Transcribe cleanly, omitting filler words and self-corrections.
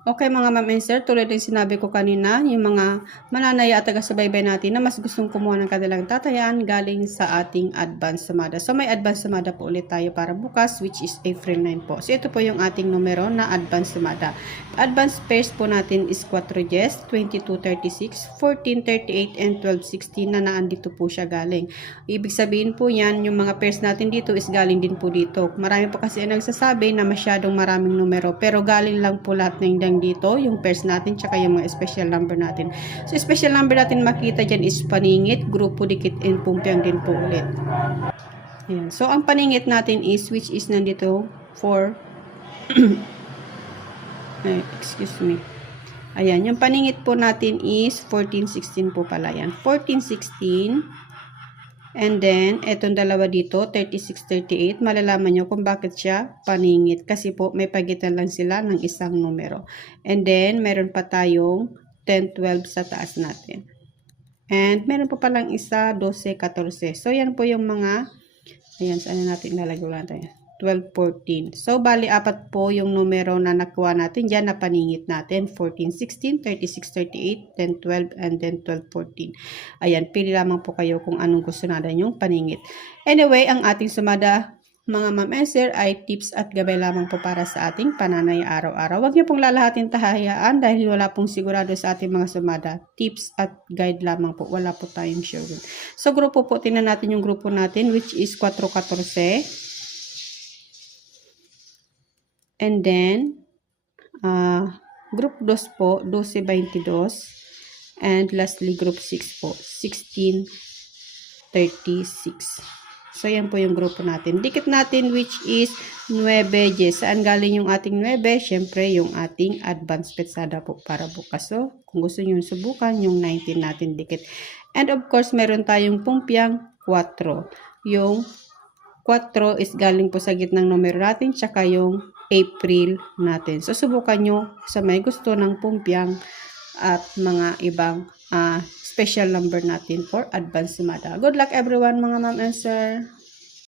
Okay mga ma'am and sir, tulad ng sinabi ko kanina, yung mga mananaya at taga-subaybay natin na mas gustong kumuha ng kanilang tatayaan galing sa ating advance sumada. So may advance sumada po ulit tayo para bukas, which is April 9 po. So ito po yung ating numero na advance sumada. Advance pairs po natin is 4 Gs, 2236, 1438, and 1216 na naandito po siya galing. Ibig sabihin po yan, yung mga pairs natin dito is galing din po dito. Marami po kasi ang nagsasabi na masyadong maraming numero, pero galing lang po lahat ng dito, yung pairs natin, tsaka yung mga special number natin. So, special number natin makita dyan is paningit, grupo, dikit, and pumpiang din po ulit. Ayan. So, ang paningit natin is, which is nandito, 4, excuse me. Ayan, yung paningit po natin is 1416 po pala yan. 1416. And then, etong dalawa dito, 3638, malalaman nyo kung bakit siya paningit. Kasi po, may pagitan lang sila ng isang numero. And then, meron pa tayong 1012 sa taas natin. And, meron pa palang isa, 1214. So, yan po yung mga, ayan, saan natin ilalagay natin? 12, 14. So, bali, apat po yung numero na nakuha natin dyan na paningit natin. 14, 16, 36, 38, 10, 12, and then 12, 14. Ayan, pili lamang po kayo kung anong gusto natin yung paningit. Anyway, ang ating sumada, mga ma'am and sir, ay tips at gabay lamang po para sa ating pananay araw-araw. Huwag niyo pong lalahatin tahayaan dahil wala pong sigurado sa ating mga sumada. Tips at guide lamang po. Wala po tayong sure. So, grupo po, tingnan natin yung grupo natin, which is 414. And then, group 2 po, 1222. And lastly, group 6 po, 1636. So, yan po yung grupo natin. Dikit natin, which is 9 Gs. Saan galing yung ating 9? Siyempre, yung ating advance petsada po para bukas. So, kung gusto nyo subukan, yung 19 natin dikit. And of course, meron tayong pumpiang 4. Yung 4 is galing po sa gitnang numero natin, tsaka yung April natin. So, subukan nyo sa may gusto ng pumpiang at mga ibang special number natin for advance sumada. Good luck everyone mga ma'am and sir!